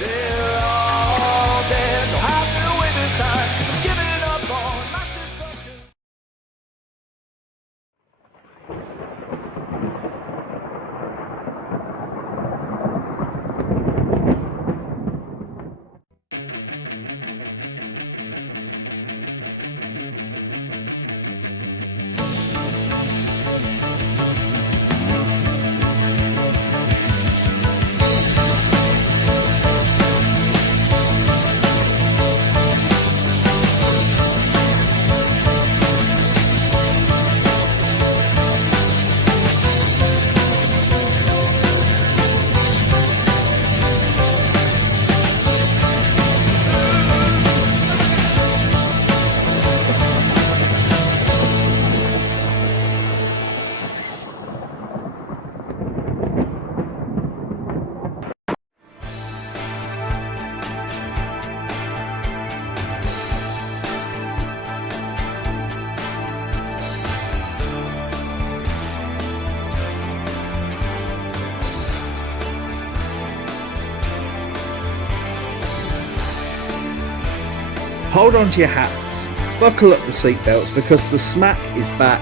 They're all dead. Don't have to wait this time. I'm giving up on my sense of Hold on to your hats, buckle up the seatbelts because the smack is back.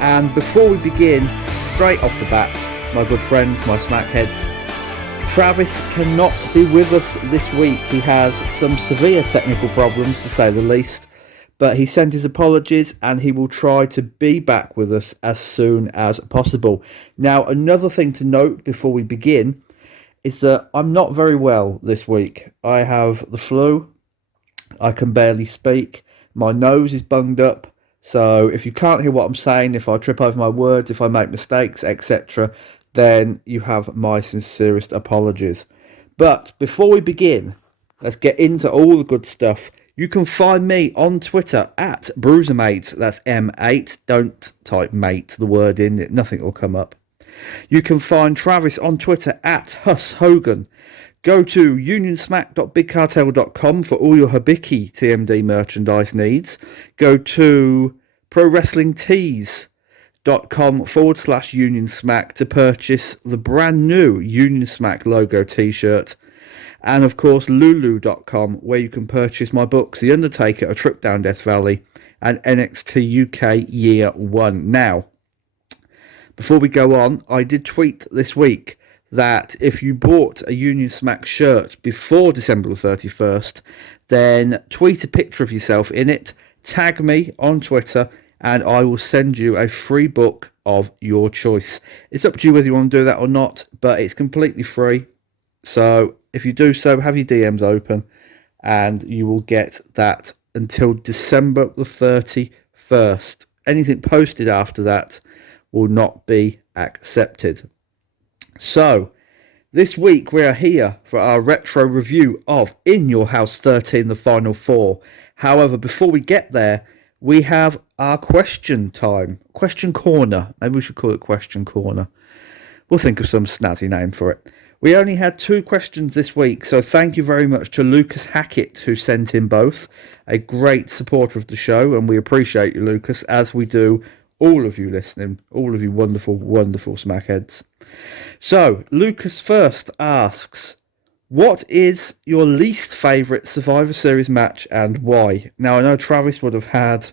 And before we begin, straight off the bat, my good friends, my smackheads, Travis cannot be with us this week. He has some severe technical problems, to say the least, but he sent his apologies and he will try to be back with us as soon as possible. Now, another thing to note before we begin is that I'm not very well this week. I have the flu. I can barely speak. My nose is bunged up. So if you can't hear what I'm saying, if I trip over my words, if I make mistakes, etc., then you have my sincerest apologies. But before we begin, let's get into all the good stuff. You can find me on Twitter at BruiserMate. That's M8. Don't type mate, the word in. Nothing will come up. You can find Travis on Twitter at Huss Hogan. Go to unionsmack.bigcartel.com for all your Hibiki TMD merchandise needs. Go to prowrestlingtees.com/unionsmack to purchase the brand new Union Smack logo t-shirt. And of course, lulu.com, where you can purchase my books, The Undertaker, A Trip Down Death Valley, and NXT UK Year 1. Now, before we go on, I did tweet this week that if you bought a Union Smack shirt before December the 31st, then tweet a picture of yourself in it, tag me on Twitter, and I will send you a free book of your choice. It's up to you whether you want to do that or not, but it's completely free. So if you do so, have your DMs open, and you will get that until December the 31st. Anything posted after that will not be accepted. So, this week we are here for our retro review of In Your House 13, the Final Four. However, before we get there, we have our question time. Question Corner. Maybe we should call it Question Corner. We'll think of some snazzy name for it. We only had 2 questions this week, so thank you very much to Lucas Hackett, who sent in both. A great supporter of the show, and we appreciate you, Lucas, as we do all of you listening, all of you wonderful, wonderful smackheads. So, Lucas first asks, what is your least favourite Survivor Series match and why? Now, I know Travis would have had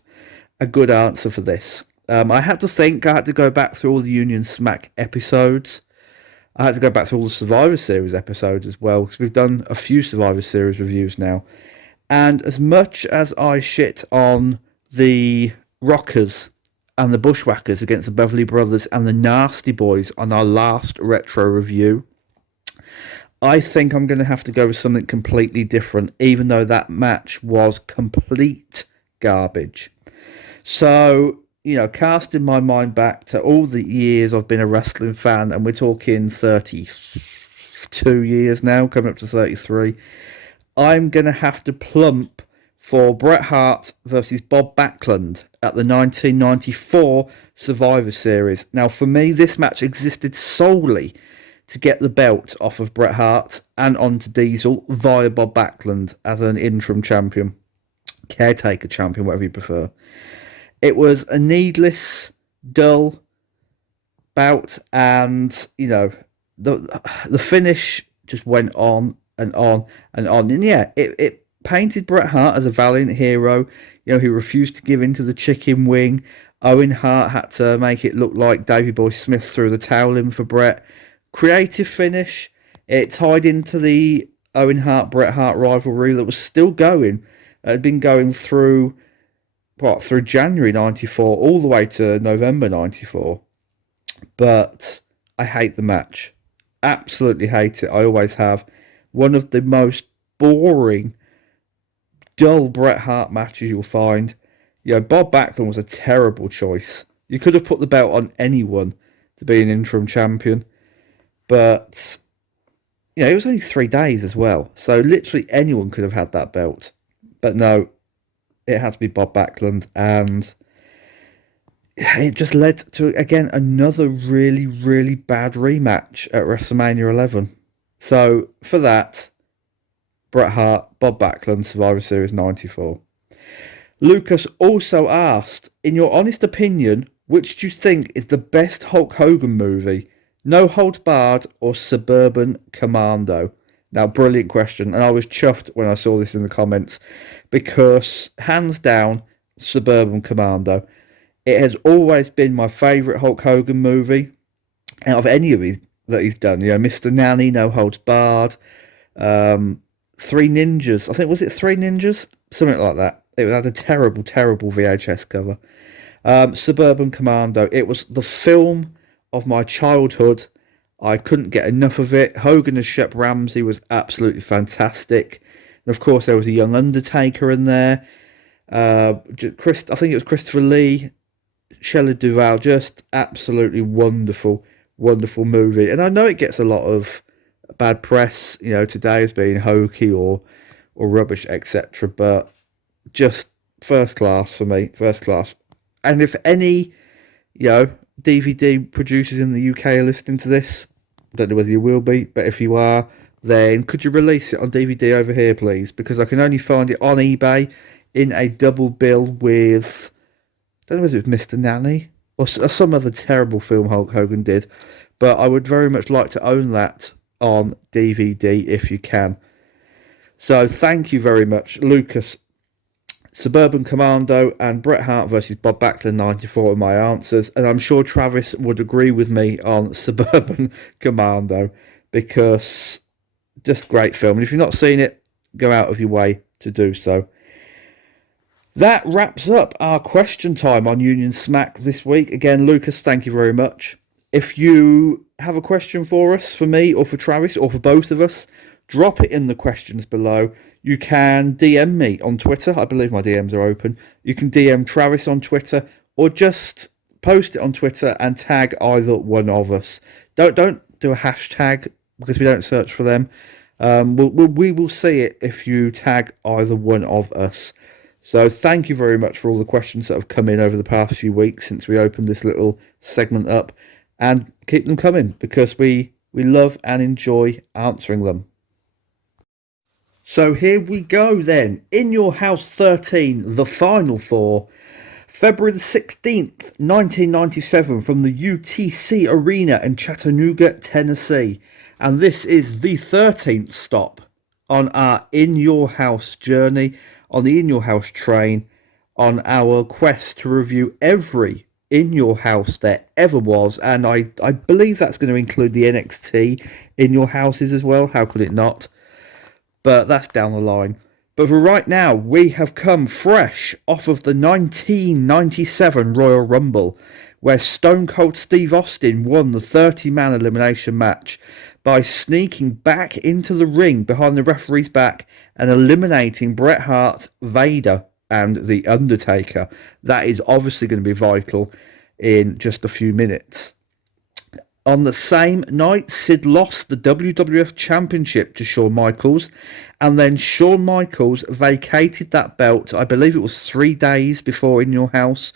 a good answer for this. I had to think, I had to go back through all the Union Smack episodes. I had to go back through all the Survivor Series episodes as well, because we've done a few Survivor Series reviews now. And as much as I shit on the Rockers and the Bushwhackers against the Beverly Brothers and the Nasty Boys on our last retro review, I think I'm going to have to go with something completely different, even though that match was complete garbage. So, you know, casting my mind back to all the years I've been a wrestling fan, and we're talking 32 years now, coming up to 33, I'm going to have to plump for Bret Hart versus Bob Backlund at the 1994 Survivor Series. Now, for me, this match existed solely to get the belt off of Bret Hart and onto Diesel via Bob Backlund as an interim champion, caretaker champion, whatever you prefer. It was a needless, dull bout, and, you know, the finish just went on and on and on. And yeah, it painted Bret Hart as a valiant hero. He refused to give in to the chicken wing. Owen Hart had to make it look like Davey Boy Smith threw the towel in for Bret. Creative finish. It tied into the Owen Hart Bret Hart rivalry that was still going. It had been going through January '94 all the way to November '94. But I hate the match. Absolutely hate it. I always have. One of the most boring, dull Bret Hart matches you'll find. Bob Backlund was a terrible choice. You could have put the belt on anyone to be an interim champion. But, it was only 3 days as well. So literally anyone could have had that belt. But no, it had to be Bob Backlund. And it just led to, again, another really, really bad rematch at WrestleMania 11. So for that, Bret Hart, Bob Backlund, Survivor Series 94. Lucas also asked, in your honest opinion, which do you think is the best Hulk Hogan movie? No Holds Barred or Suburban Commando? Now, brilliant question. And I was chuffed when I saw this in the comments because, hands down, Suburban Commando. It has always been my favourite Hulk Hogan movie out of any of his that he's done. Mr. Nanny, No Holds Barred, Three Ninjas. I think, was it Three Ninjas? Something like that. It had a terrible, terrible VHS cover. Suburban Commando. It was the film of my childhood. I couldn't get enough of it. Hogan as Shep Ramsey was absolutely fantastic. And of course, there was a young Undertaker in there. I think it was Christopher Lee, Shelley Duvall. Just absolutely wonderful, wonderful movie. And I know it gets a lot of bad press, today as being hokey or rubbish, etc. But just first class for me, first class. And if any, DVD producers in the UK are listening to this, don't know whether you will be, but if you are, then could you release it on DVD over here, please? Because I can only find it on eBay in a double bill with, I don't know whether it was Mr. Nanny or some other terrible film Hulk Hogan did, but I would very much like to own that on DVD if you can. So thank you very much, Lucas. Suburban Commando and Bret Hart versus Bob Backlund 94 are my answers, and I'm sure Travis would agree with me on Suburban Commando because just great film. And if you've not seen it, go out of your way to do so. That wraps up our question time on Union Smack this week. Again, Lucas, thank you very much. If you have a question for us, for me or for Travis or for both of us, drop it in the questions below. You can DM me on Twitter. I believe my DMs are open. You can DM Travis on Twitter or just post it on Twitter and tag either one of us. Don't do a hashtag because we don't search for them. We will see it if you tag either one of us. So thank you very much for all the questions that have come in over the past few weeks since we opened this little segment up. And keep them coming because we love and enjoy answering them. So here we go then. In Your House 13, the final four. February the 16th, 1997 from the UTC Arena in Chattanooga, Tennessee. And this is the 13th stop on our In Your House journey, on the In Your House train, on our quest to review every In Your House there ever was. And I believe that's going to include the NXT In Your Houses as well. How could it not? But that's down the line. But for right now, we have come fresh off of the 1997 Royal Rumble, where Stone Cold Steve Austin won the 30-man elimination match by sneaking back into the ring behind the referee's back and eliminating Bret Hart, Vader, and The Undertaker. That is obviously going to be vital in just a few minutes. On the same night, Sid lost the WWF Championship to Shawn Michaels, and then Shawn Michaels vacated that belt, I believe it was 3 days before In Your House,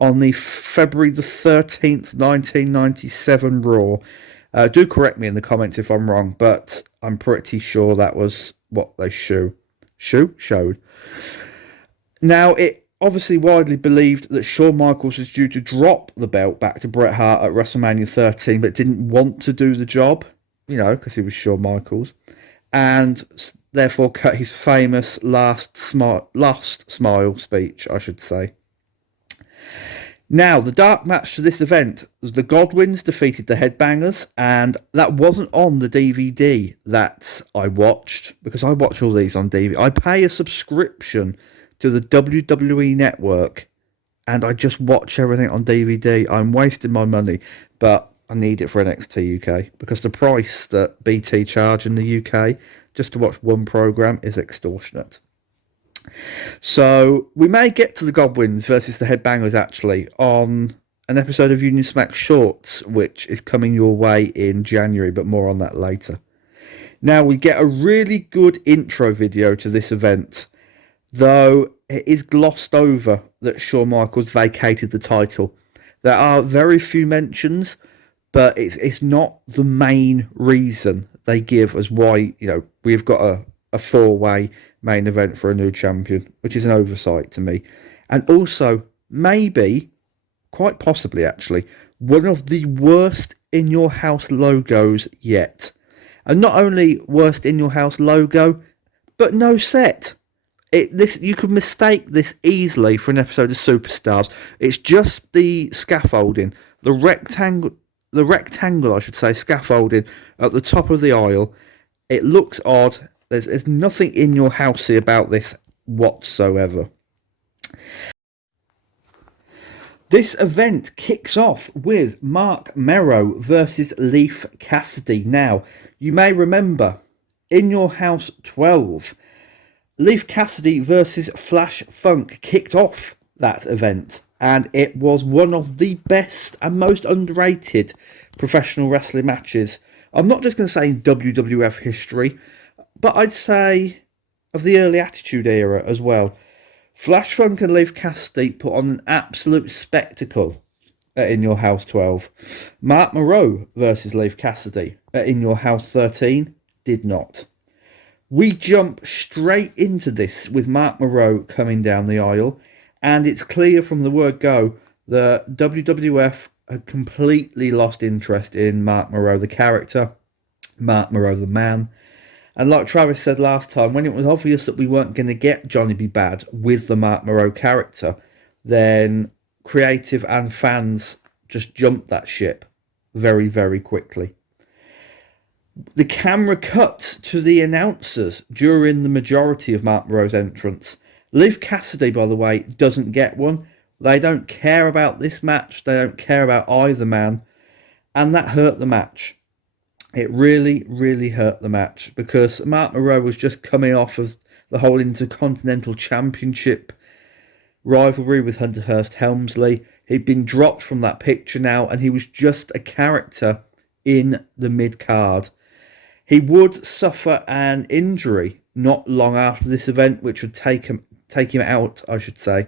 on the February the 13th, 1997 Raw. Do correct me in the comments if I'm wrong, but I'm pretty sure that was what they showed. Now, it obviously widely believed that Shawn Michaels was due to drop the belt back to Bret Hart at WrestleMania 13, but didn't want to do the job, because he was Shawn Michaels. and therefore cut his famous last smile speech, I should say. Now, the dark match to this event was the Godwins defeated the Headbangers, and that wasn't on the DVD that I watched, because I watch all these on DVD. I pay a subscription to the WWE Network, and I just watch everything on DVD. I'm wasting my money, but I need it for NXT UK, because the price that BT charge in the UK just to watch one program is extortionate. So we may get to the Godwins versus the Headbangers actually on an episode of Union Smack Shorts, which is coming your way in January, but more on that later. Now we get a really good intro video to this event, though it is glossed over that Shawn Michaels vacated the title. There are very few mentions, but it's not the main reason they give as why, we've got a four-way main event for a new champion, which is an oversight to me. And also, maybe, quite possibly actually, one of the worst In Your House logos yet. And not only worst In Your House logo, but no set. You could mistake this easily for an episode of Superstars. It's just the scaffolding, the rectangle, I should say, scaffolding at the top of the aisle. It looks odd. There's nothing in your housey about this whatsoever. This event kicks off with Mark Mero versus Leif Cassidy. Now, you may remember, In Your House 12, Leif Cassidy versus Flash Funk kicked off that event, and it was one of the best and most underrated professional wrestling matches. I'm not just going to say in WWF history, but I'd say of the early Attitude Era as well. Flash Funk and Leif Cassidy put on an absolute spectacle at In Your House 12. Mark Mero versus Leif Cassidy at In Your House 13 did not. We jump straight into this with Mark Mero coming down the aisle, and it's clear from the word go that WWF had completely lost interest in Mark Mero the character, Mark Mero the man. And like Travis said last time, when it was obvious that we weren't going to get Johnny B. Bad with the Mark Mero character, then creative and fans just jumped that ship very, very quickly. The camera cuts to the announcers during the majority of Mark Mero's entrance. Leif Cassidy, by the way, doesn't get one. They don't care about this match. They don't care about either man. And that hurt the match. It really, really hurt the match, because Mark Mero was just coming off of the whole Intercontinental Championship rivalry with Hunter Hearst Helmsley. He'd been dropped from that picture now, and he was just a character in the mid-card. He would suffer an injury not long after this event, which would take him out, I should say,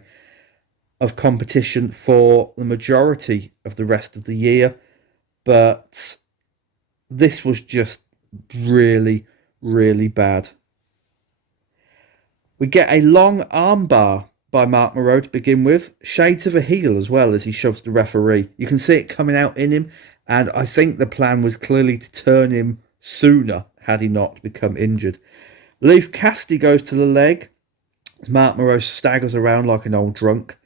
of competition for the majority of the rest of the year. But this was just really, really bad. We get a long armbar by Mark Mero to begin with. Shades of a heel as well as he shoves the referee. You can see it coming out in him, and I think the plan was clearly to turn him sooner had he not become injured. Leif Cassidy goes to the leg. Mark Mero staggers around like an old drunk.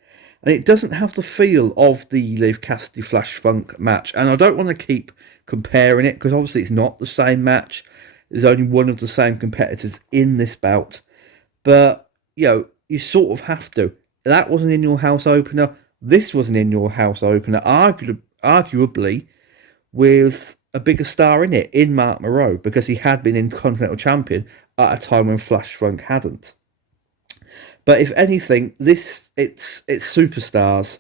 And it doesn't have the feel of the Leif Cassidy Flash Funk match. And I don't want to keep comparing it, because obviously it's not the same match. There's only one of the same competitors in this bout. But, you sort of have to. That wasn't In Your House opener. This was an In Your House opener, arguably with a bigger star in it, in Mark Mero, because he had been Intercontinental Champion at a time when Flash Funk hadn't. But if anything, it's Superstars,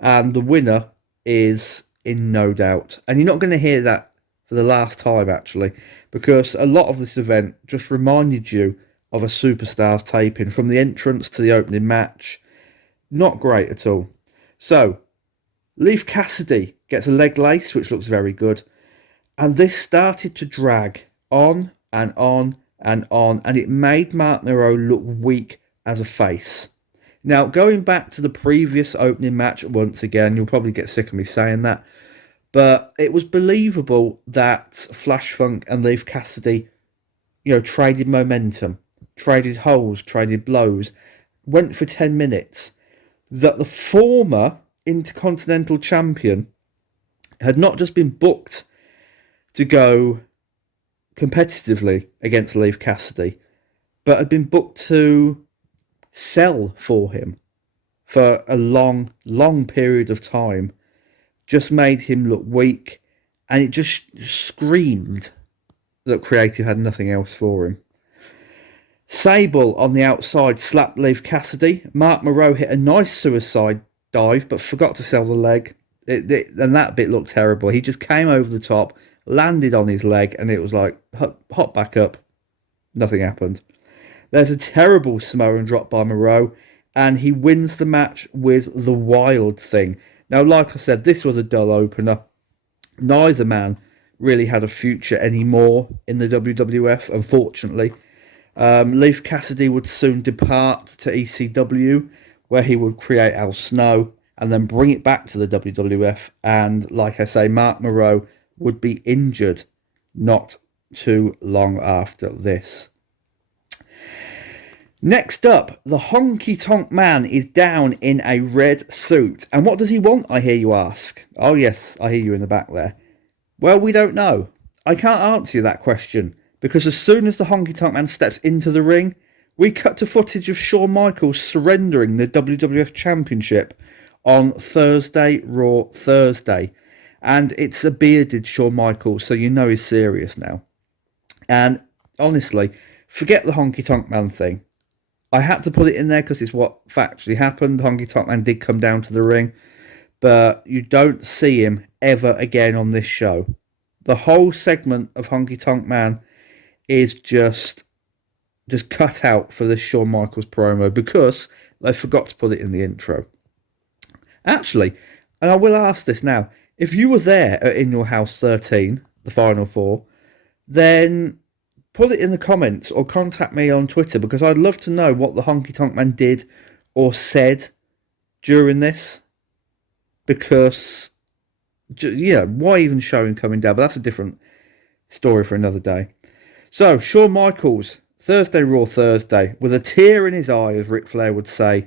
and the winner is in no doubt. And you're not going to hear that for the last time, actually, because a lot of this event just reminded you of a Superstars taping, from the entrance to the opening match. Not great at all. So, Leif Cassidy gets a leg lace, which looks very good. And this started to drag on and on and on, and it made Mark Mero look weak as a face. Now, going back to the previous opening match once again, you'll probably get sick of me saying that, but it was believable that Flash Funk and Leif Cassidy traded momentum, traded holes, traded blows, went for 10 minutes, that the former Intercontinental champion had not just been booked to go competitively against Leif Cassidy, but had been booked to sell for him for a long, long period of time, just made him look weak, and it just screamed that creative had nothing else for him. Sable on the outside slapped Leif Cassidy. Mark Mero hit a nice suicide dive, but forgot to sell the leg. And that bit looked terrible. He just came over the top, landed on his leg, and it was like, hop back up. Nothing happened. There's a terrible Samoan drop by Mero, and he wins the match with the Wild Thing. Now, like I said, this was a dull opener. Neither man really had a future anymore in the WWF, unfortunately. Leif Cassidy would soon depart to ECW, where he would create Al Snow and then bring it back to the WWF. And like I say, Mark Mero would be injured not too long after this. Next up, the Honky Tonk Man is down in a red suit. And what does he want, I hear you ask? Oh yes, I hear you in the back there. Well, we don't know. I can't answer you that question, because as soon as the Honky Tonk Man steps into the ring, we cut to footage of Shawn Michaels surrendering the WWF Championship on Thursday, Raw Thursday. And it's a bearded Shawn Michaels, so you know he's serious now. And honestly, forget the Honky Tonk Man thing. I had to put it in there because it's what factually happened. Honky Tonk Man did come down to the ring, but you don't see him ever again on this show. The whole segment of Honky Tonk Man is just cut out for this Shawn Michaels promo because they forgot to put it in the intro. Actually, and I will ask this now, if you were there at In Your House 13, the Final Four, then put it in the comments or contact me on Twitter, because I'd love to know what the Honky Tonk Man did or said during this. Because, yeah, why even show him coming down? But that's a different story for another day. So, Shawn Michaels, Thursday, Raw Thursday, with a tear in his eye, as Ric Flair would say,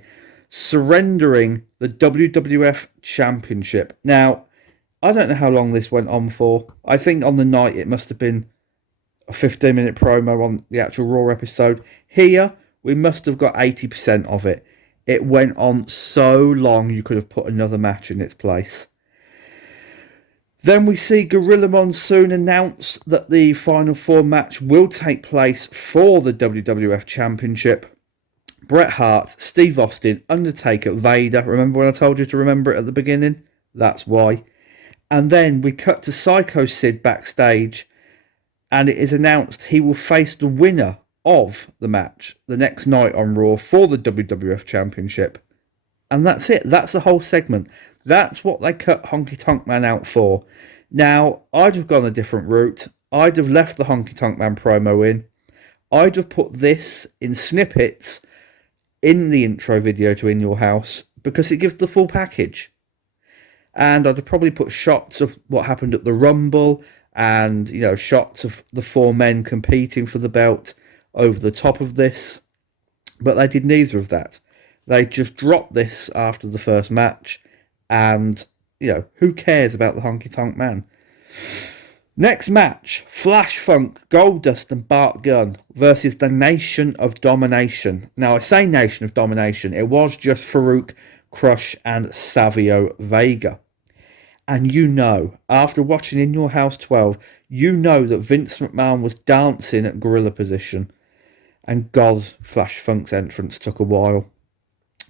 surrendering the WWF Championship. Now, I don't know how long this went on for. I think on the night it must have been a 15-minute promo on the actual Raw episode. Here, we must have got 80% of it. It went on so long you could have put another match in its place. Then we see Gorilla Monsoon announce that the Final Four match will take place for the WWF Championship. Bret Hart, Steve Austin, Undertaker, Vader. Remember when I told you to remember it at the beginning? That's why. And then we cut to Psycho Sid backstage, and it is announced he will face the winner of the match the next night on Raw for the WWF Championship. And that's it. That's the whole segment. That's what they cut Honky Tonk Man out for. Now, I'd have gone a different route. I'd have left the Honky Tonk Man promo in. I'd have put this in snippets in the intro video to In Your House, because it gives the full package. And I'd have probably put shots of what happened at the Rumble and, shots of the four men competing for the belt over the top of this. But they did neither of that. They just dropped this after the first match, and, who cares about the Honky Tonk Man? Next match, Flash Funk, Goldust and Bart Gunn versus the Nation of Domination. Now, I say Nation of Domination. It was just Farouk, Crush and Savio Vega. And after watching In Your House 12, that Vince McMahon was dancing at gorilla position. And God, Flash Funk's entrance took a while.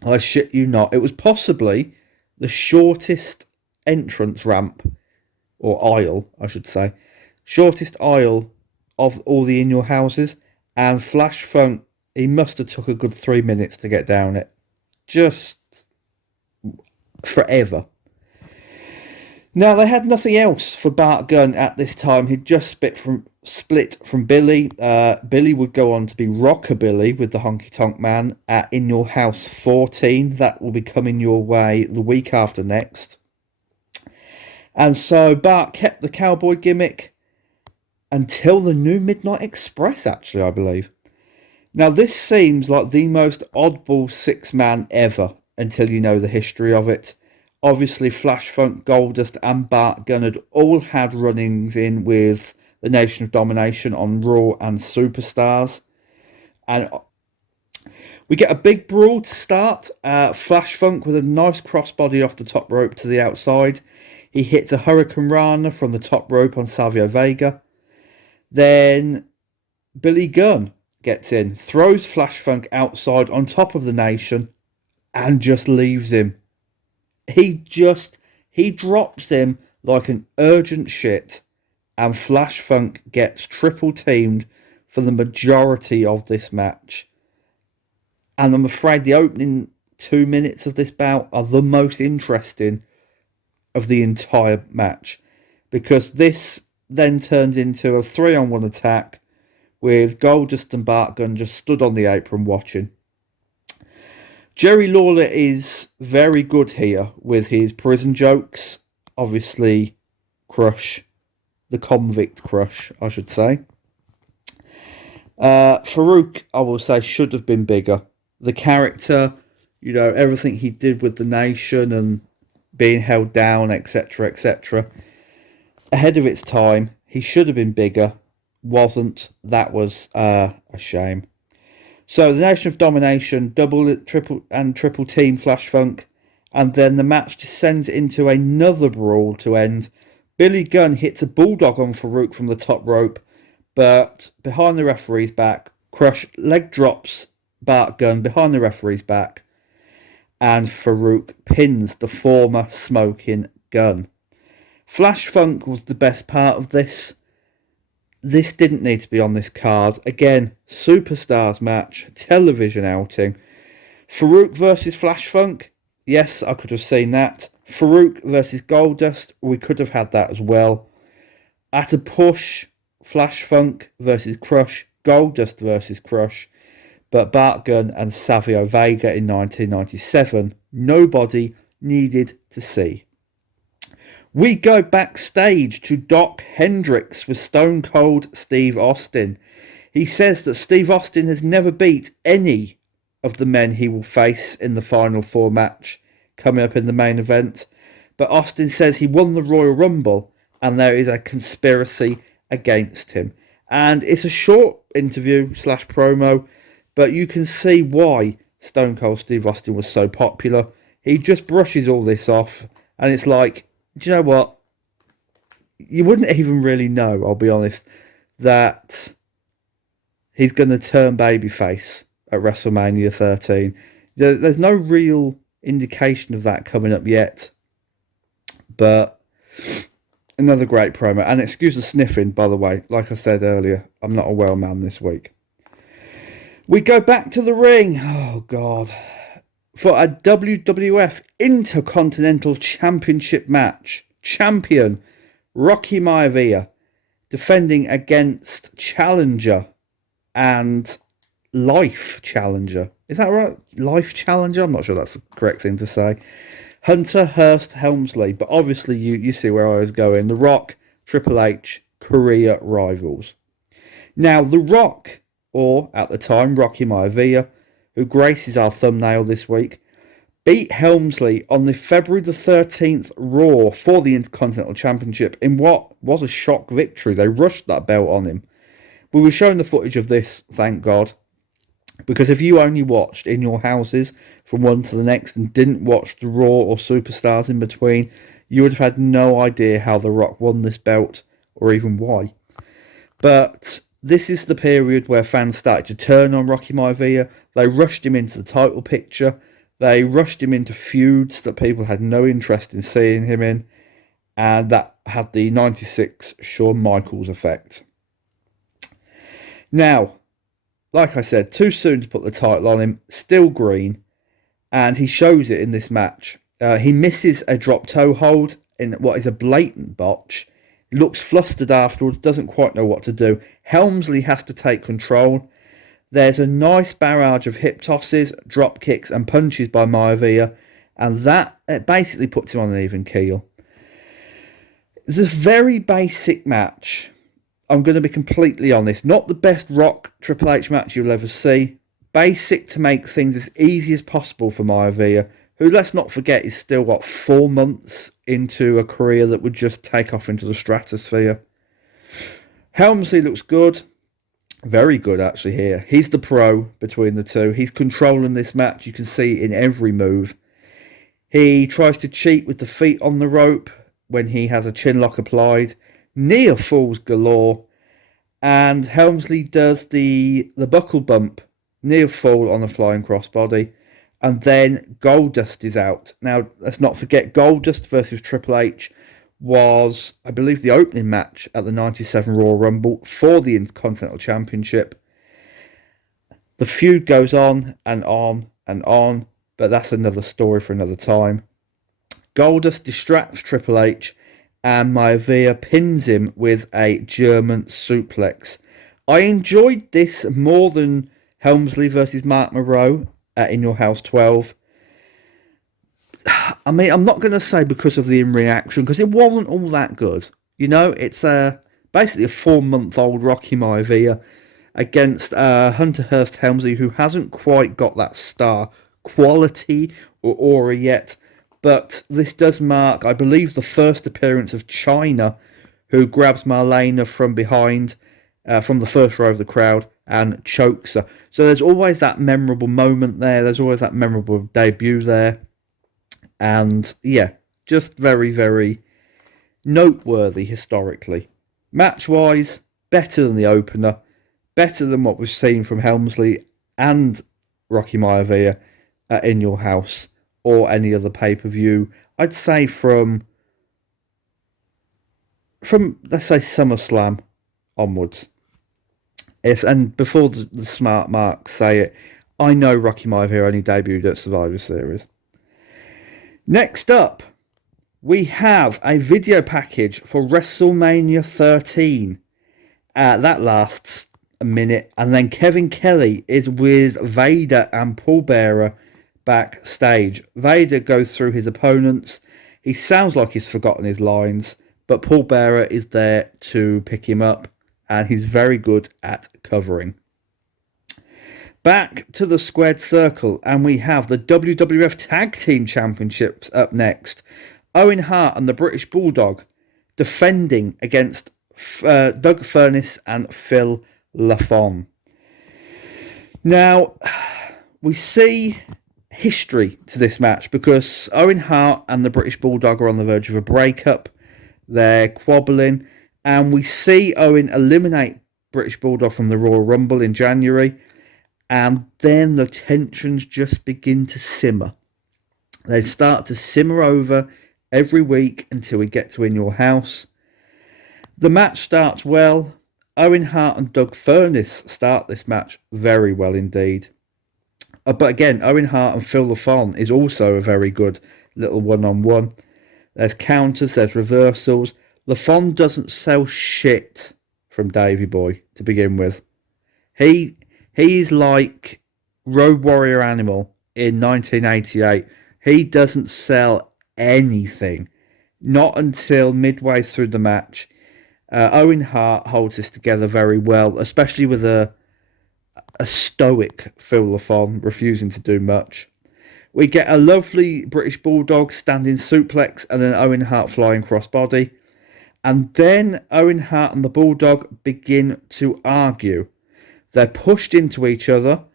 I shit you not. It was possibly the shortest entrance ramp, or aisle, I should say. Shortest aisle of all the In Your Houses. And Flash Funk, he must have took a good 3 minutes to get down it. Just forever. Now, they had nothing else for Bart Gunn at this time. He'd just split from Billy. Billy would go on to be Rockabilly with the Honky Tonk Man at In Your House 14. That will be coming your way the week after next. And so Bart kept the cowboy gimmick. until the new Midnight Express, actually, I believe. Now, this seems like the most oddball six-man ever until you know the history of it. Obviously, Flash Funk, Goldust, and Bart Gunn had all had runnings in with the Nation of Domination on Raw and Superstars. And we get a big brawl to start. Flash Funk with a nice crossbody off the top rope to the outside. He hits a Hurricane Rana from the top rope on Savio Vega. Then Billy Gunn gets in, throws Flash Funk outside on top of the Nation, and just leaves him. He drops him like an urgent shit, and Flash Funk gets triple teamed for the majority of this match. And I'm afraid the opening 2 minutes of this bout are the most interesting of the entire match, because this then turns into a 3-on-1 attack with Goldust and Bart Gunn just stood on the apron watching. Jerry Lawler is very good here with his prison jokes. Obviously, Crush, the convict Crush, I should say. Farouk, I will say, should have been bigger. The character, everything he did with the Nation and being held down, etc., etc. Ahead of its time, he should have been bigger. Wasn't. That was a shame. So the Nation of Domination double, triple team Flash Funk, and then the match descends into another brawl to end. Billy Gunn hits a bulldog on Farouk from the top rope, but behind the referee's back, Crush leg drops Bart Gunn behind the referee's back, and Farouk pins the former Smoking Gun. Flash Funk was the best part of this. This didn't need to be on this card. Again, Superstars match, television outing. Farouk versus Flash Funk. Yes, I could have seen that. Farouk versus Goldust. We could have had that as well. At a push, Flash Funk versus Crush. Goldust versus Crush. But Bart Gunn and Savio Vega in 1997, nobody needed to see. We go backstage to Doc Hendricks with Stone Cold Steve Austin. He says that Steve Austin has never beat any of the men he will face in the Final Four match coming up in the main event. But Austin says he won the Royal Rumble and there is a conspiracy against him. And it's a short interview / promo, but you can see why Stone Cold Steve Austin was so popular. He just brushes all this off and it's like, do you know what? You wouldn't even really know, I'll be honest, that he's going to turn babyface at WrestleMania 13. There's no real indication of that coming up yet. But another great promo. And excuse the sniffing, by the way. Like I said earlier, I'm not a well man this week. We go back to the ring. Oh, God. For a WWF Intercontinental Championship match. Champion Rocky Maivia defending against Challenger and Life Challenger. Is that right? Life Challenger? I'm not sure that's the correct thing to say. Hunter Hearst Helmsley. But obviously you see where I was going. The Rock, Triple H, career rivals. Now The Rock, or at the time Rocky Maivia, who graces our thumbnail this week, beat Helmsley on the February the 13th Raw for the Intercontinental Championship in what was a shock victory. They rushed that belt on him. We were shown the footage of this, thank God, because if you only watched in your houses from one to the next and didn't watch the Raw or Superstars in between, you would have had no idea how The Rock won this belt or even why. But this is the period where fans started to turn on Rocky Maivia. They rushed him into the title picture. They rushed him into feuds that people had no interest in seeing him in. And that had the 96 Shawn Michaels effect. Now, like I said, too soon to put the title on him. Still green. And he shows it in this match. He misses a drop toe hold in what is a blatant botch. Looks flustered afterwards, doesn't quite know what to do. Helmsley has to take control. There's a nice barrage of hip tosses, drop kicks and punches by Maivia, and that basically puts him on an even keel. It's a very basic match. I'm going to be completely honest, not the best Rock Triple H match you'll ever see. Basic to make things as easy as possible for Maivia, who, let's not forget, is still, 4 months into a career that would just take off into the stratosphere. Helmsley looks good. Very good, actually, here. He's the pro between the two. He's controlling this match. You can see in every move. He tries to cheat with the feet on the rope when he has a chin lock applied. Near falls galore. And Helmsley does the buckle bump. Near fall on the flying crossbody. And then Goldust is out. Now, let's not forget, Goldust versus Triple H was, I believe, the opening match at the 97 Royal Rumble for the Intercontinental Championship. The feud goes on and on and on, but that's another story for another time. Goldust distracts Triple H and Maivia pins him with a German suplex. I enjoyed this more than Helmsley versus Mark Mero in Your House 12. I mean, I'm not going to say because of the in-ring action, because it wasn't all that good. You know, it's basically a 4-month-old Rocky Maivia against Hunter Hearst Helmsley, who hasn't quite got that star quality or aura yet. But this does mark, I believe, the first appearance of Chyna, who grabs Marlena from behind, from the first row of the crowd, and chokes her. So there's always that memorable moment there. There's always that memorable debut there. And yeah, just very, very noteworthy historically. Match-wise, better than the opener. Better than what we've seen from Helmsley and Rocky Maivia In Your House or any other pay-per-view. I'd say from let's say SummerSlam onwards. Yes, and before the smart marks say it, I know Rocky Maivia only debuted at Survivor Series. Next up, we have a video package for WrestleMania 13. That lasts a minute, and then Kevin Kelly is with Vader and Paul Bearer backstage. Vader goes through his opponents. He sounds like he's forgotten his lines, but Paul Bearer is there to pick him up, and he's very good at covering. Back to the squared circle, and we have the WWF Tag Team Championships up next. Owen Hart and the British Bulldog defending against Doug Furniss and Phil LaFon. Now, we see history to this match because Owen Hart and the British Bulldog are on the verge of a breakup. They're quabbling, and we see Owen eliminate British Bulldog from the Royal Rumble in January. And then the tensions just begin to simmer. They start to simmer over every week until we get to In Your House. The match starts well. Owen Hart and Doug Furniss start this match very well indeed. But again, Owen Hart and Phil LaFon is also a very good little one-on-one. There's counters, there's reversals. LaFon doesn't sell shit from Davey Boy to begin with. He's like Road Warrior Animal in 1988. He doesn't sell anything. Not until midway through the match. Owen Hart holds this together very well, especially with a stoic Phil LaFon refusing to do much. We get a lovely British Bulldog standing suplex and an Owen Hart flying crossbody. And then Owen Hart and the Bulldog begin to argue. They're pushed into each other.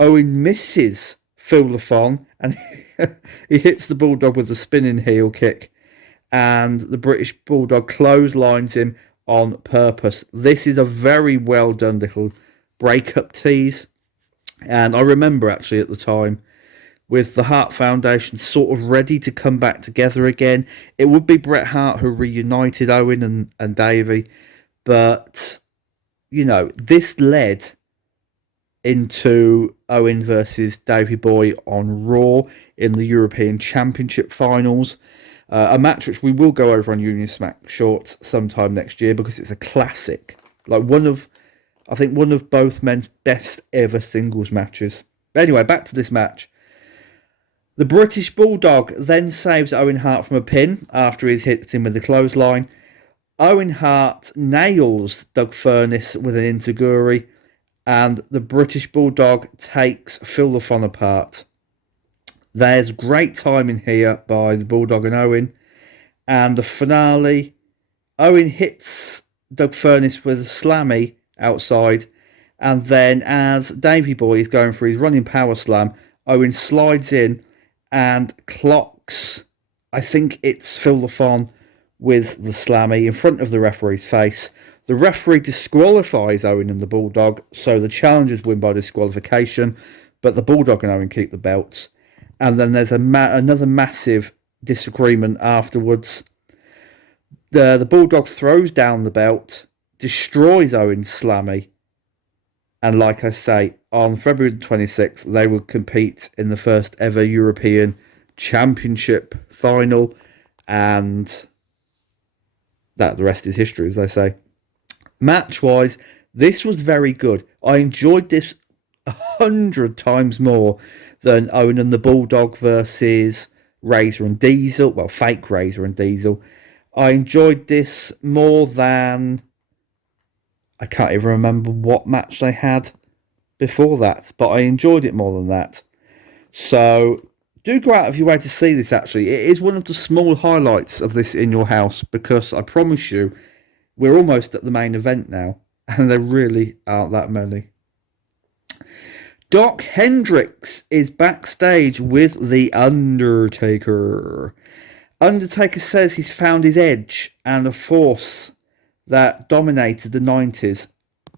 Owen misses Phil LaFon and he hits the Bulldog with a spinning heel kick. And the British Bulldog clotheslines him on purpose. This is a very well done little breakup tease. And I remember actually at the time, with the Hart Foundation sort of ready to come back together again, it would be Bret Hart who reunited Owen and Davey. But, you know, this led into Owen versus Davey Boy on Raw in the European Championship Finals. A match which we will go over on Union Smack Shorts sometime next year because it's a classic. Like one of both men's best ever singles matches. But anyway, back to this match. The British Bulldog then saves Owen Hart from a pin after he hits him with the clothesline. Owen Hart nails Doug Furniss with an enziguri, and the British Bulldog takes Phil Lafon apart. There's great timing here by the Bulldog and Owen, and the finale, Owen hits Doug Furniss with a slammy outside, and then as Davey Boy is going for his running power slam, Owen slides in and clocks, I think it's Phil Lafon with the slammy in front of the referee's face. The referee disqualifies Owen and the Bulldog, so the challengers win by disqualification, but the Bulldog and Owen keep the belts. And then there's another massive disagreement afterwards. The Bulldog throws down the belt, destroys Owen's slammy, and like I say, on February the 26th, they will compete in the first ever European Championship final, and that the rest is history, as they say. Match-wise, this was very good. I enjoyed this 100 times more than Owen and the Bulldog versus Razor and Diesel. Well, fake Razor and Diesel. I enjoyed this more than... I can't even remember what match they had before that, but I enjoyed it more than that. So do go out of your way to see this, actually. It is one of the small highlights of this in your house, because I promise you, we're almost at the main event now, and there really aren't that many. Doc Hendricks is backstage with The Undertaker. Undertaker says he's found his edge and a force that dominated the 90s,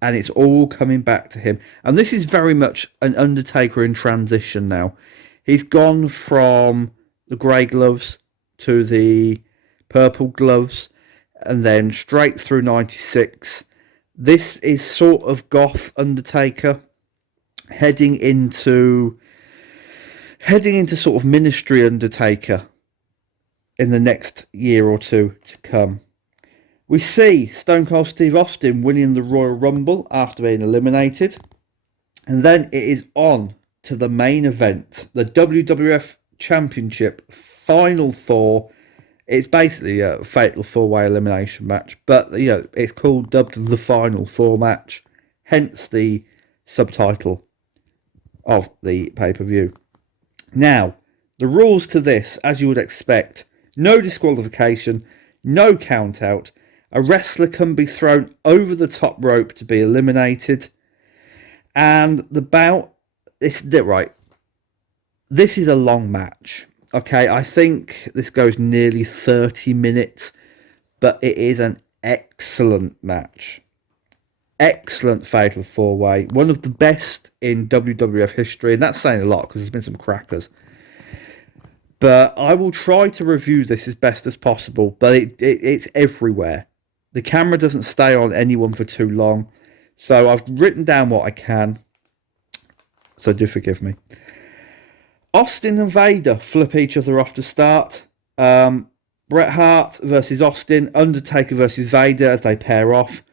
and it's all coming back to him. And this is very much an Undertaker in transition now. He's gone from the grey gloves to the purple gloves, and then straight through 96. This is sort of goth Undertaker heading into sort of ministry Undertaker in the next year or two to come. We see Stone Cold Steve Austin winning the Royal Rumble after being eliminated. And then it is on to the main event, the WWF Championship Final Four. It's basically a fatal four-way elimination match, but it's dubbed the Final Four match, hence the subtitle of the pay-per-view. Now, the rules to this, as you would expect, no disqualification, no count-out. A wrestler can be thrown over the top rope to be eliminated. And the bout, this is a long match. Okay, I think this goes nearly 30 minutes, but it is an excellent match. Excellent fatal four-way. One of the best in WWF history, and that's saying a lot because there's been some crackers. But I will try to review this as best as possible, but it's everywhere. The camera doesn't stay on anyone for too long, so I've written down what I can, so do forgive me. Austin and Vader flip each other off to start. Bret Hart versus Austin, Undertaker versus Vader as they pair off.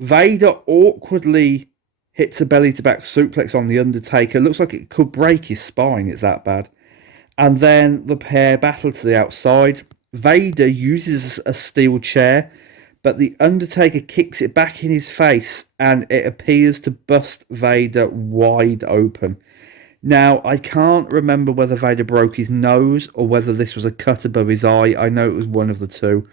Vader awkwardly hits a belly-to-back suplex on the Undertaker. Looks like it could break his spine, it's that bad. And then the pair battle to the outside. Vader uses a steel chair, but the Undertaker kicks it back in his face, and it appears to bust Vader wide open. Now, I can't remember whether Vader broke his nose or whether this was a cut above his eye. I know it was one of the two.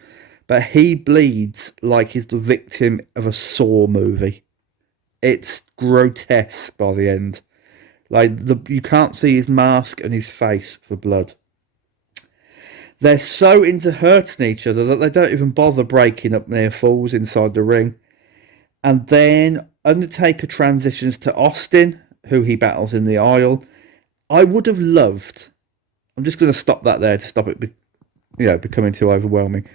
But he bleeds like he's the victim of a Saw movie. It's grotesque by the end. You can't see his mask and his face for blood. They're so into hurting each other that they don't even bother breaking up near falls inside the ring. And then Undertaker transitions to Austin, who he battles in the aisle. I would have loved... I'm just going to stop that there to stop it becoming too overwhelming.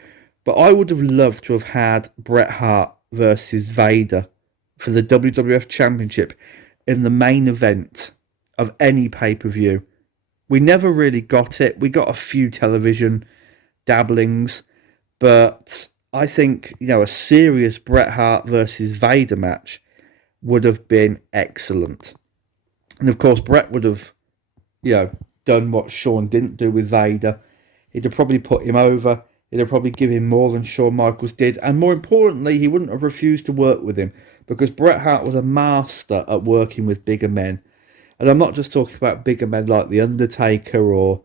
But I would have loved to have had Bret Hart versus Vader for the WWF Championship in the main event of any pay-per-view. We never really got it. We got a few television dabblings, but I think, a serious Bret Hart versus Vader match would have been excellent. And of course, Bret would have, done what Shawn didn't do with Vader. He'd have probably put him over. It'd probably give him more than Shawn Michaels did. And more importantly, he wouldn't have refused to work with him because Bret Hart was a master at working with bigger men. And I'm not just talking about bigger men like The Undertaker or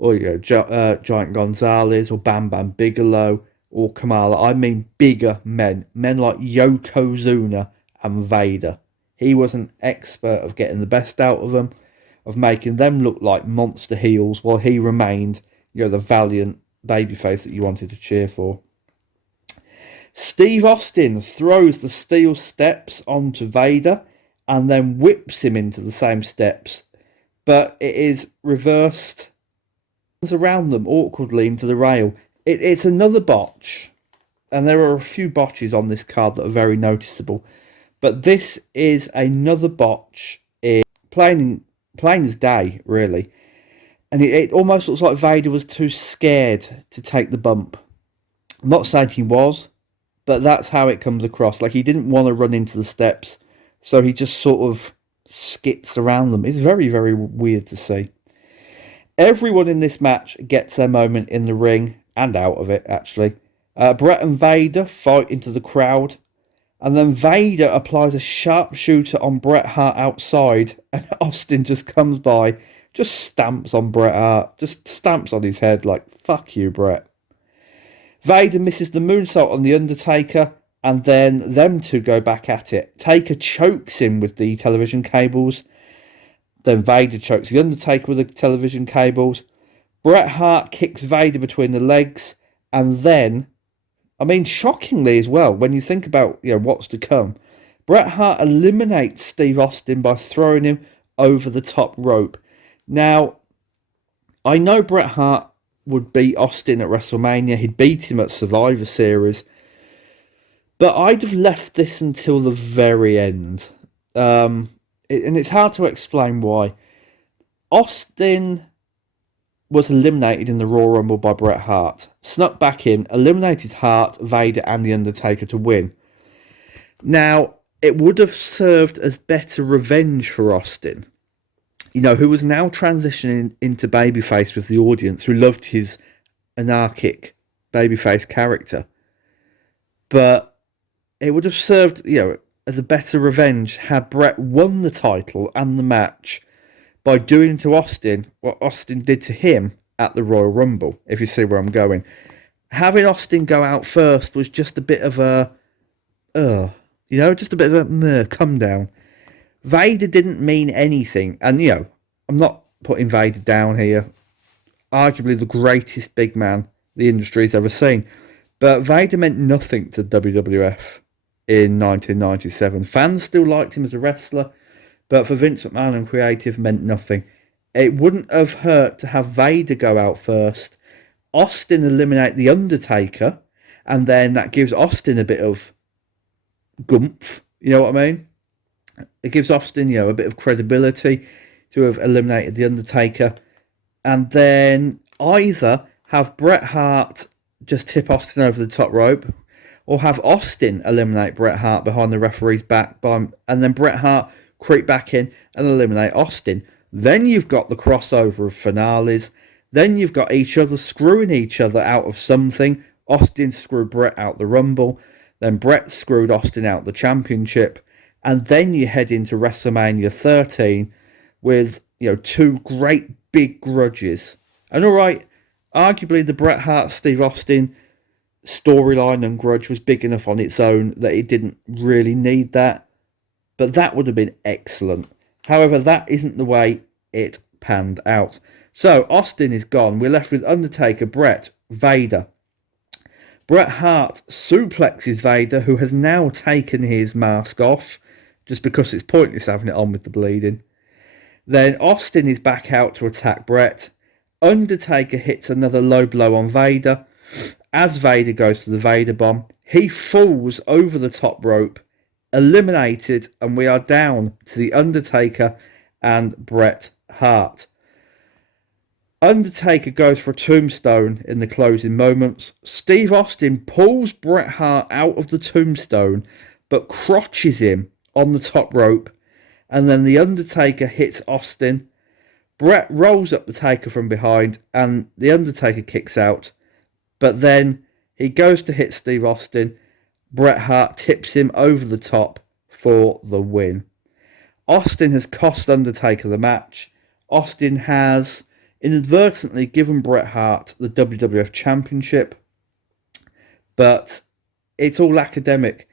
Giant Gonzalez or Bam Bam Bigelow or Kamala. I mean bigger men. Men like Yokozuna and Vader. He was an expert of getting the best out of them, of making them look like monster heels while he remained, the valiant babyface that you wanted to cheer for. Steve Austin throws the steel steps onto Vader and then whips him into the same steps, but it is reversed around them awkwardly into the rail. It's another botch, and there are a few botches on this card that are very noticeable, but this is another botch in plain as day, really. And it almost looks like Vader was too scared to take the bump. I'm not saying he was, but that's how it comes across. Like he didn't want to run into the steps, so he just sort of skits around them. It's very, very weird to see. Everyone in this match gets their moment in the ring and out of it, actually. Bret and Vader fight into the crowd, and then Vader applies a sharpshooter on Bret Hart outside, and Austin just comes by, just stamps on Bret Hart, just stamps on his head like, fuck you, Bret. Vader misses the moonsault on The Undertaker, and then them two go back at it. Taker chokes him with the television cables. Then Vader chokes The Undertaker with the television cables. Bret Hart kicks Vader between the legs, and then, shockingly as well, when you think about what's to come, Bret Hart eliminates Steve Austin by throwing him over the top rope. Now, I know Bret Hart would beat Austin at WrestleMania. He'd beat him at Survivor Series. But I'd have left this until the very end. And it's hard to explain why. Austin was eliminated in the Royal Rumble by Bret Hart. Snuck back in, eliminated Hart, Vader and The Undertaker to win. Now, it would have served as better revenge for Austin, who was now transitioning into babyface with the audience, who loved his anarchic babyface character. But it would have served, as a better revenge had Bret won the title and the match by doing to Austin what Austin did to him at the Royal Rumble, if you see where I'm going. Having Austin go out first was just a bit of a, just a bit of a come down. Vader didn't mean anything, and I'm not putting Vader down here. Arguably the greatest big man the industry's ever seen, but Vader meant nothing to WWF in 1997. Fans still liked him as a wrestler, but for Vince McMahon and creative meant nothing. It wouldn't have hurt to have Vader go out first, Austin eliminate The Undertaker, and then that gives Austin a bit of gumph, you know what I mean? It gives Austin, a bit of credibility to have eliminated The Undertaker. And then either have Bret Hart just tip Austin over the top rope, or have Austin eliminate Bret Hart behind the referee's back, and then Bret Hart creep back in and eliminate Austin. Then you've got the crossover of finales. Then you've got each other screwing each other out of something. Austin screwed Bret out the Rumble. Then Bret screwed Austin out the championship. And then you head into WrestleMania 13 with, two great big grudges. And all right, arguably the Bret Hart, Steve Austin storyline and grudge was big enough on its own that it didn't really need that. But that would have been excellent. However, that isn't the way it panned out. So Austin is gone. We're left with Undertaker, Bret, Vader. Bret Hart suplexes Vader, who has now taken his mask off, just because it's pointless having it on with the bleeding. Then Austin is back out to attack Bret. Undertaker hits another low blow on Vader. As Vader goes to the Vader bomb, he falls over the top rope, eliminated, and we are down to The Undertaker and Bret Hart. Undertaker goes for a tombstone in the closing moments. Steve Austin pulls Bret Hart out of the tombstone, but crotches him on the top rope, and then The Undertaker hits Austin. Bret rolls up the Taker from behind, and The Undertaker kicks out. But then he goes to hit Steve Austin. Bret Hart tips him over the top for the win. Austin has cost Undertaker the match. Austin has inadvertently given Bret Hart the WWF Championship. But it's all academic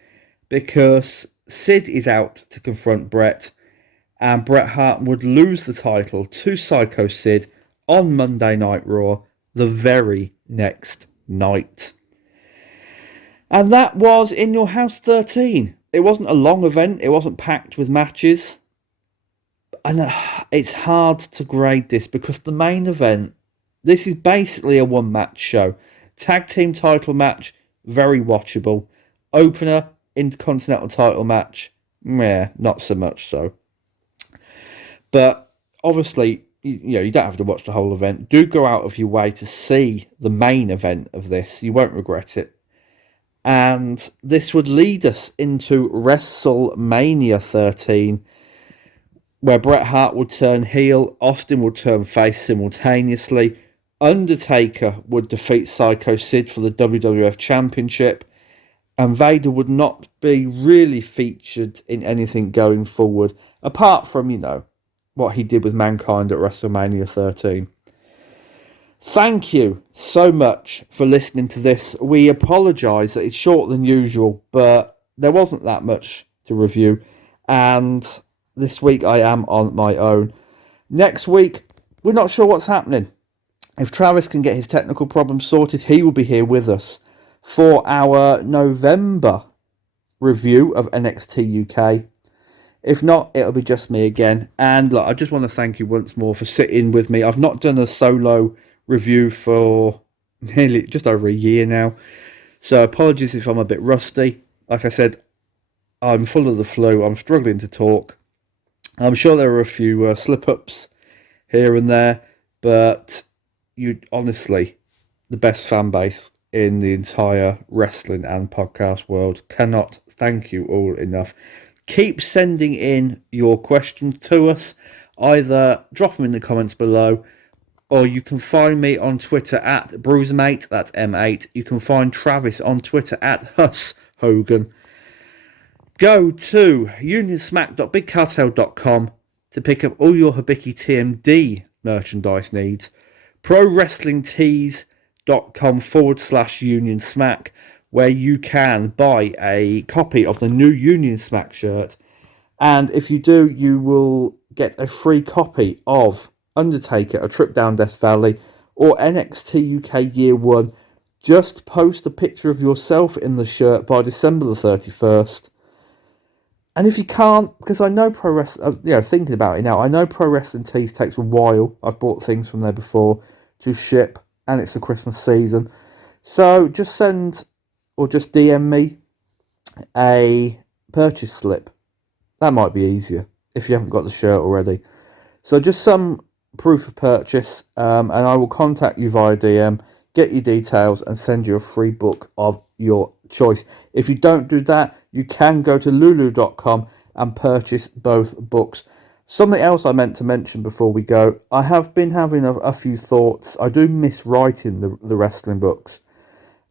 because Sid is out to confront Bret, and Bret Hart would lose the title to Psycho Sid on Monday Night Raw the very next night. And that was In Your House 13. It wasn't a long event. It wasn't packed with matches. And it's hard to grade this because the main event, this is basically a one-match show. Tag team title match, very watchable. Opener, Intercontinental title match, meh, not so much so. But obviously, you don't have to watch the whole event. Do go out of your way to see the main event of this. You won't regret it. And this would lead us into WrestleMania 13, where Bret Hart would turn heel, Austin would turn face simultaneously, Undertaker would defeat Psycho Sid for the WWF Championship, and Vader would not be really featured in anything going forward, apart from, what he did with Mankind at WrestleMania 13. Thank you so much for listening to this. We apologise that it's shorter than usual, but there wasn't that much to review, and this week I am on my own. Next week, we're not sure what's happening. If Travis can get his technical problems sorted, he will be here with us for our November review of NXT UK. If not, it'll be just me again. And look, I just want to thank you once more for sitting with me. I've not done a solo review for nearly just over a year now. So apologies if I'm a bit rusty. Like I said, I'm full of the flu. I'm struggling to talk. I'm sure there are a few slip-ups here and there, but you honestly, the best fan base in the entire wrestling and podcast world. Cannot thank you all enough. Keep sending in your questions to us. Either drop them in the comments below, or you can find me on Twitter at Bruisemate, that's M8. You can find Travis on Twitter at Huss Hogan. Go to unionsmack.bigcartel.com to pick up all your Hibiki TMD merchandise needs. ProWrestlingTees.com/Union Smack, where you can buy a copy of the new Union Smack shirt. And if you do, you will get a free copy of Undertaker, A Trip Down Death Valley, or NXT UK Year 1. Just post a picture of yourself in the shirt by December the 31st. And if you can't, because I know Pro Wrestling, thinking about it now, I know Pro Wrestling Tees takes a while. I've bought things from there before to ship, and it's the Christmas season. So just send or just DM me a purchase slip. That might be easier if you haven't got the shirt already. So just some proof of purchase, and I will contact you via DM, get your details, and send you a free book of your choice. If you don't do that, you can go to lulu.com and purchase both books. Something else I meant to mention before we go, I have been having a few thoughts. I do miss writing the wrestling books.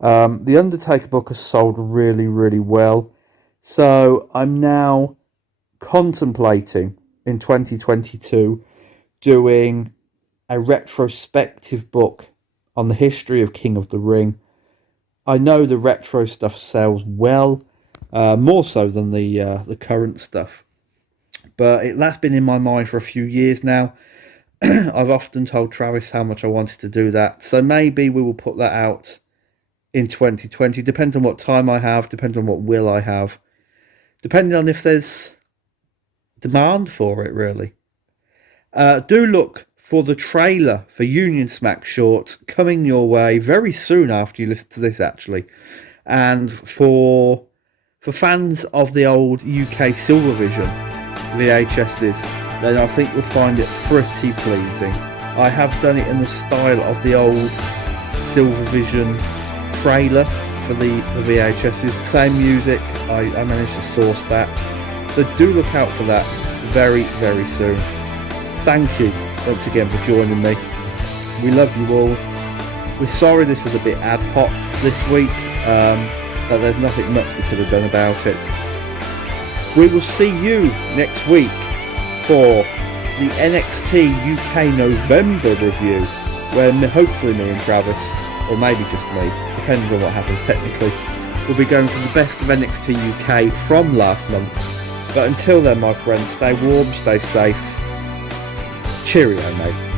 The Undertaker book has sold really, really well. So I'm now contemplating in 2022 doing a retrospective book on the history of King of the Ring. I know the retro stuff sells well, more so than the current stuff. But that's been in my mind for a few years now. I've often told Travis how much I wanted to do that. So maybe we will put that out in 2020. Depends on what time I have. Depends on what will I have. Depending on if there's demand for it, really. Do look for the trailer for Union Smack Short coming your way very soon after you listen to this, actually. And for fans of the old UK Silvervision VHSs, then I think you'll find it pretty pleasing. I have done it in the style of the old Silvervision trailer for the VHSs. Same music, I managed to source that. So do look out for that very, very soon. Thank you once again for joining me. We love you all. We're sorry this was a bit ad hoc this week, but there's nothing much we could have done about it. We will see you next week for the NXT UK November review, where hopefully me and Travis, or maybe just me, depending on what happens technically, will be going for the best of NXT UK from last month. But until then, my friends, stay warm, stay safe. Cheerio, mate.